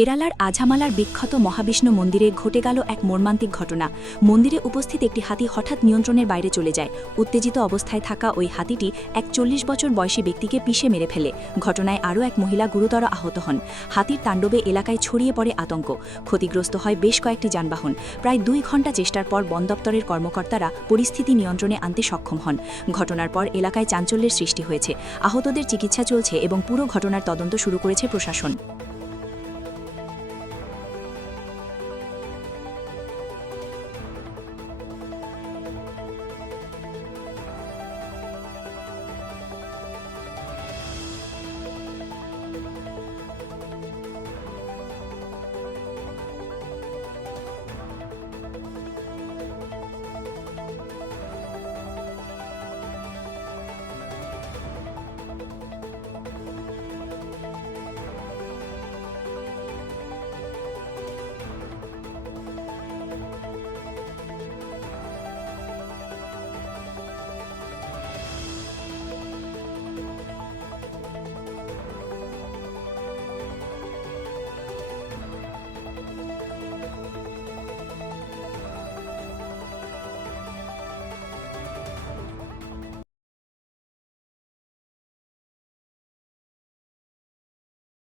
কেরালার আঝামালার বিখ্যাত মহাবিষ্ণু মন্দিরে ঘটে গেল এক মর্মান্তিক ঘটনা। মন্দিরে উপস্থিত একটি হাতি হঠাৎ নিয়ন্ত্রণের বাইরে চলে যায়। উত্তেজিত অবস্থায় থাকা ওই হাতিটি এক ৪০ বছর বয়সী ব্যক্তিকে পিষে মেরে ফেলে। ঘটনায় আরও এক মহিলা গুরুতর আহত হন। হাতির তাণ্ডবে এলাকায় ছড়িয়ে পড়ে আতঙ্ক। ক্ষতিগ্রস্ত হয় বেশ কয়েকটি যানবাহন। প্রায় ২ ঘণ্টা চেষ্টার পর বন দপ্তরের কর্মকর্তারা পরিস্থিতি নিয়ন্ত্রণে আনতে সক্ষম হন। ঘটনার পর এলাকায় চাঞ্চল্যের সৃষ্টি হয়েছে। আহতদের চিকিৎসা চলছে এবং পুরো ঘটনার তদন্ত শুরু করেছে প্রশাসন।